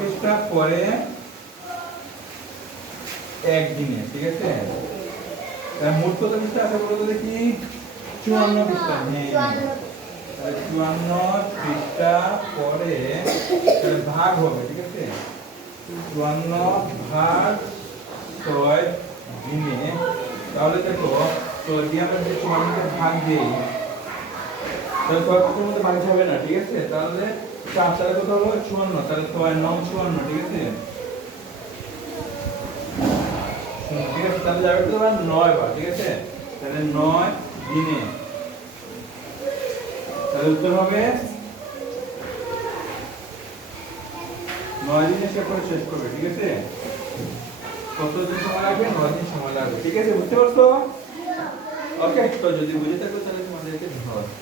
পৃষ্ঠা পরে একদিনে, ঠিক আছে? মোট কত আছে বলো দেখি? চুয়ান্ন পৃষ্ঠা হ্যাঁ। চুয়ান্ন পৃষ্ঠা পরে ভাগ হবে, ঠিক আছে? চুয়ান্ন ভাগ ছয় দিনে, তাহলে দেখো তো দিয়ে আমরা যদি চুয়ান্নকে ভাগ দিই, তাহলে ছয় মধ্যে ভাগ হবে না, ঠিক আছে? তাহলে চার তাহলে কত হলো চুয়ান্ন তাহলে ছয় নয় চুয়ান্ন ঠিক আছে? ঠিক আছে তাহলে যাবে তো নয় বার ঠিক আছে? তাহলে নয় দিনে। তাহলে উত্তর হবে নয় দিনে সে করে শেষ করবে ঠিক আছে? কত দিন সময় লাগবে? নয় দিন সময় লাগবে ঠিক আছে? বুঝতে পারছ? ওকে তো যদি বুঝে থাকো তাহলে তোমাদেরকে ধন্যবাদ।